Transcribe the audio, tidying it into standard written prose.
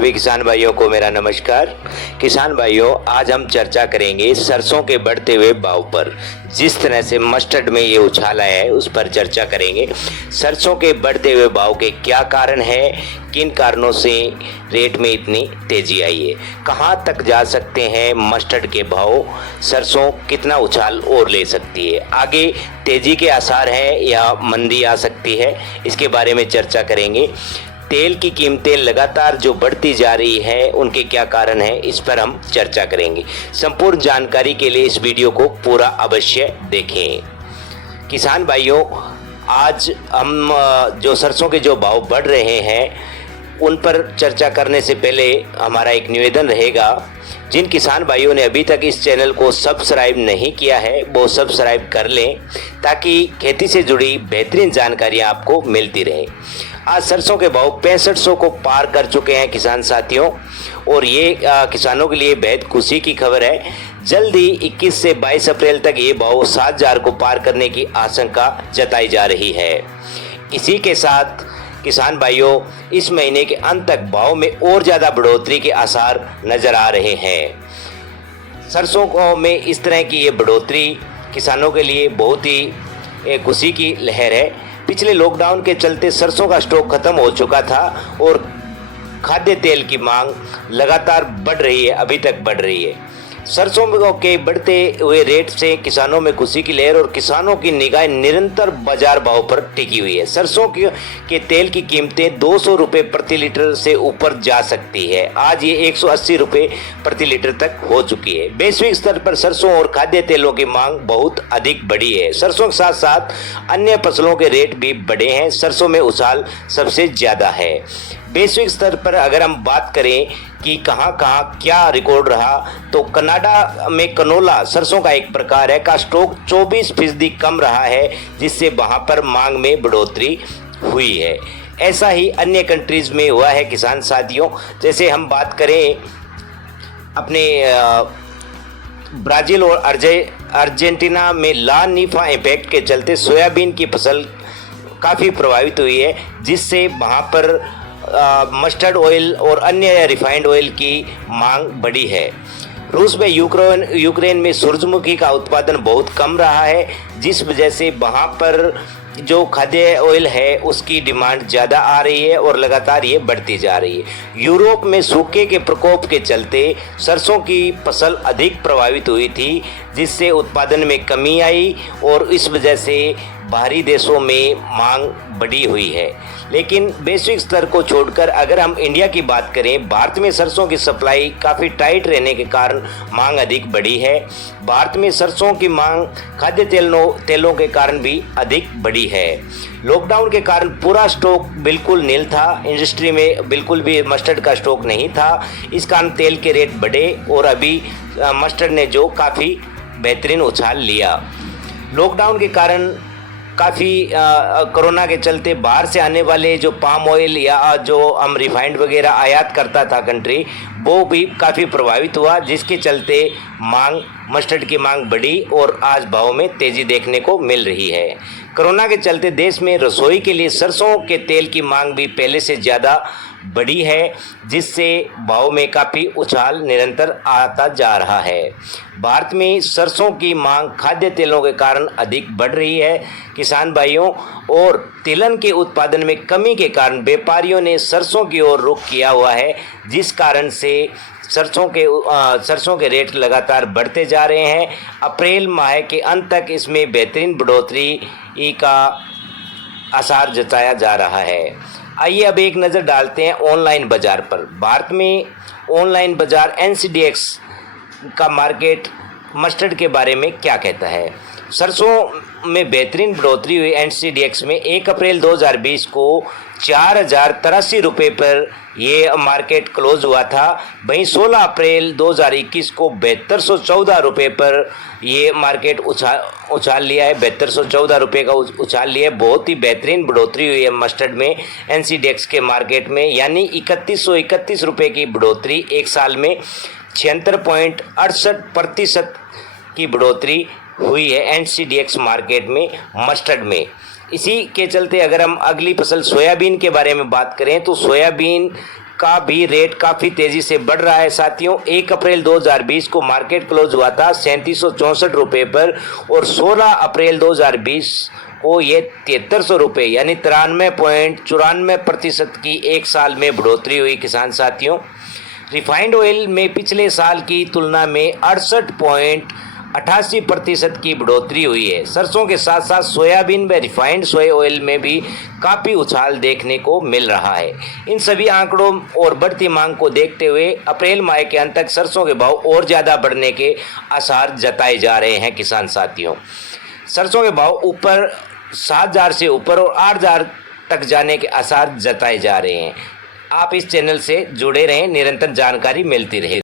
सभी किसान भाइयों को मेरा नमस्कार। किसान भाइयों, आज हम चर्चा करेंगे सरसों के बढ़ते हुए भाव पर। जिस तरह से मस्टर्ड में ये उछाल आया है उस पर चर्चा करेंगे। सरसों के बढ़ते हुए भाव के क्या कारण है, किन कारणों से रेट में इतनी तेजी आई है, कहां तक जा सकते हैं मस्टर्ड के भाव, सरसों कितना उछाल और ले सकती है, आगे तेजी के आसार हैं या मंदी आ सकती है, इसके बारे में चर्चा करेंगे। तेल की कीमतें लगातार जो बढ़ती जा रही है उनके क्या कारण हैं, इस पर हम चर्चा करेंगे। संपूर्ण जानकारी के लिए इस वीडियो को पूरा अवश्य देखें। किसान भाइयों, आज हम जो सरसों के जो भाव बढ़ रहे हैं उन पर चर्चा करने से पहले हमारा एक निवेदन रहेगा, जिन किसान भाइयों ने अभी तक इस चैनल को सब्सक्राइब नहीं किया है वो सब्सक्राइब कर लें ताकि खेती से जुड़ी बेहतरीन जानकारियां आपको मिलती रहें। आज सरसों के भाव 6500 को पार कर चुके हैं किसान साथियों, और ये किसानों के लिए बेहद खुशी की खबर है। जल्द ही 21 से 22 अप्रैल तक ये भाव 7000 को पार करने की आशंका जताई जा रही है। इसी के साथ किसान भाइयों, इस महीने के अंत तक भाव में और ज़्यादा बढ़ोतरी के आसार नज़र आ रहे हैं। सरसों में इस तरह की ये बढ़ोतरी किसानों के लिए बहुत ही खुशी की लहर है। पिछले लॉकडाउन के चलते सरसों का स्टॉक खत्म हो चुका था और खाद्य तेल की मांग लगातार बढ़ रही है, अभी तक बढ़ रही है। सरसों के बढ़ते हुए रेट से किसानों में खुशी की लहर और किसानों की निगाह निरंतर बाजार भाव पर टिकी हुई है। सरसों के तेल की कीमतें 200 रुपये प्रति लीटर से ऊपर जा सकती है। आज ये 180 रुपये प्रति लीटर तक हो चुकी है। वैश्विक स्तर पर सरसों और खाद्य तेलों की मांग बहुत अधिक बढ़ी है। सरसों के साथ साथ अन्य फसलों के रेट भी बढ़े हैं। सरसों में उछाल सबसे ज़्यादा है। वैश्विक स्तर पर अगर हम बात करें कि कहां कहां क्या रिकॉर्ड रहा, तो कनाडा में कनोला सरसों का एक प्रकार है का स्टॉक 24% कम रहा है, जिससे वहां पर मांग में बढ़ोतरी हुई है। ऐसा ही अन्य कंट्रीज़ में हुआ है किसान साथियों। जैसे हम बात करें अपने ब्राज़ील और अर्जेंटीना में ला नीफा इम्पैक्ट के चलते सोयाबीन की फसल काफ़ी प्रभावित हुई है, जिससे वहाँ पर मस्टर्ड ऑयल और अन्य रिफाइंड ऑयल की मांग बढ़ी है। रूस में यूक्रेन में सूरजमुखी का उत्पादन बहुत कम रहा है, जिस वजह से वहाँ पर जो खाद्य ऑयल है उसकी डिमांड ज़्यादा आ रही है और लगातार ये बढ़ती जा रही है। यूरोप में सूखे के प्रकोप के चलते सरसों की फसल अधिक प्रभावित हुई थी, जिससे उत्पादन में कमी आई और इस वजह से बाहरी देशों में मांग बढ़ी हुई है। लेकिन वैश्विक स्तर को छोड़कर अगर हम इंडिया की बात करें, भारत में सरसों की सप्लाई काफ़ी टाइट रहने के कारण मांग अधिक बढ़ी है। भारत में सरसों की मांग खाद्य तेलों के कारण भी अधिक बढ़ी है। लॉकडाउन के कारण पूरा स्टॉक बिल्कुल नील था, इंडस्ट्री में बिल्कुल भी मस्टर्ड का स्टॉक नहीं था। इस कारण तेल के रेट बढ़े और अभी मस्टर्ड ने जो काफ़ी बेहतरीन उछाल लिया। लॉकडाउन के कारण काफ़ी कोरोना के चलते बाहर से आने वाले जो पाम ऑयल या जो हम रिफाइंड वगैरह आयात करता था कंट्री, वो भी काफ़ी प्रभावित हुआ, जिसके चलते मस्टर्ड की मांग बढ़ी और आज भाव में तेज़ी देखने को मिल रही है। कोरोना के चलते देश में रसोई के लिए सरसों के तेल की मांग भी पहले से ज़्यादा बढ़ी है, जिससे भाव में काफ़ी उछाल निरंतर आता जा रहा है। भारत में सरसों की मांग खाद्य तेलों के कारण अधिक बढ़ रही है किसान भाइयों, और तिलहन के उत्पादन में कमी के कारण व्यापारियों ने सरसों की ओर रुख किया हुआ है, जिस कारण से सरसों के रेट लगातार बढ़ते जा रहे हैं। अप्रैल माह के अंत तक इसमें बेहतरीन बढ़ोतरी का आसार जताया जा रहा है। आइए अब एक नज़र डालते हैं ऑनलाइन बाज़ार पर। भारत में ऑनलाइन बाज़ार NCDX का मार्केट मस्टर्ड के बारे में क्या कहता है। सरसों में बेहतरीन बढ़ोतरी हुई। NCDX में 1 अप्रैल 2020 को 4083 रुपये पर ये मार्केट क्लोज हुआ था। वहीं 16 अप्रैल 2021 को 7214 रुपये पर ये मार्केट उछाल लिया है। 7214 रुपये का उछाल लिया है। बहुत ही बेहतरीन बढ़ोतरी हुई है मस्टर्ड में NCDX के मार्केट में, यानी 3131 रुपये की बढ़ोतरी एक साल में। 76.68% की बढ़ोतरी हुई है NCDX मार्केट में मस्टर्ड में। इसी के चलते अगर हम अगली फसल सोयाबीन के बारे में बात करें तो सोयाबीन का भी रेट काफ़ी तेज़ी से बढ़ रहा है साथियों। 1 अप्रैल 2020 को मार्केट क्लोज हुआ था 3764 रुपये पर और 16 अप्रैल 2020 को ये 7300 रुपये यानी 93.94% की एक साल में बढ़ोतरी हुई किसान साथियों। रिफाइंड ऑयल में पिछले साल की तुलना में 68.88% की बढ़ोतरी हुई है। सरसों के साथ साथ सोयाबीन व रिफाइंड सोया ऑयल में भी काफ़ी उछाल देखने को मिल रहा है। इन सभी आंकड़ों और बढ़ती मांग को देखते हुए अप्रैल माह के अंत तक सरसों के भाव और ज़्यादा बढ़ने के आसार जताए जा रहे हैं किसान साथियों। सरसों के भाव ऊपर 7,000 से ऊपर और 8,000 तक जाने के आसार जताए जा रहे हैं। आप इस चैनल से जुड़े रहें, निरंतर जानकारी मिलती रहे।